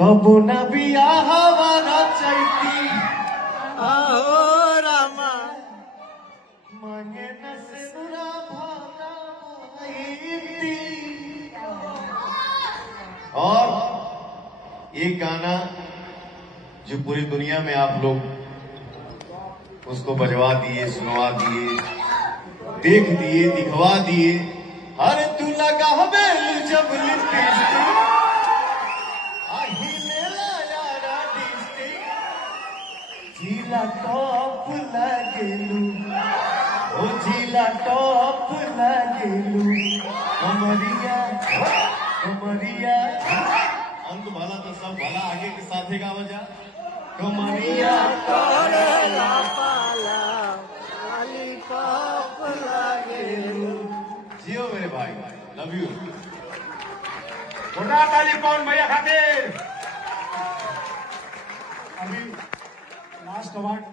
कबू न बियाहवारा चैती आहो रामा मांगे न सिनुरा भावना माईती। और ये गाना जो पूरी दुनिया में आप लोग उसको बजवा दिए, सुनवा दिए, देख दिए, दिखवा दिए। हर तू लगा बेल जब लिपस्टिक झीला टॉप लगेलू, ओ झीला टॉप लगेलू, कमरिया कमरिया अंत भला तो सब भला, आगे के साथे का वजह कमरिया करेला पाला लॉलीपॉप लागेलू। जियो मेरे भाई, लव यू। छोटा ताली पवन भैया खातिर। अभी लास्ट अवार्ड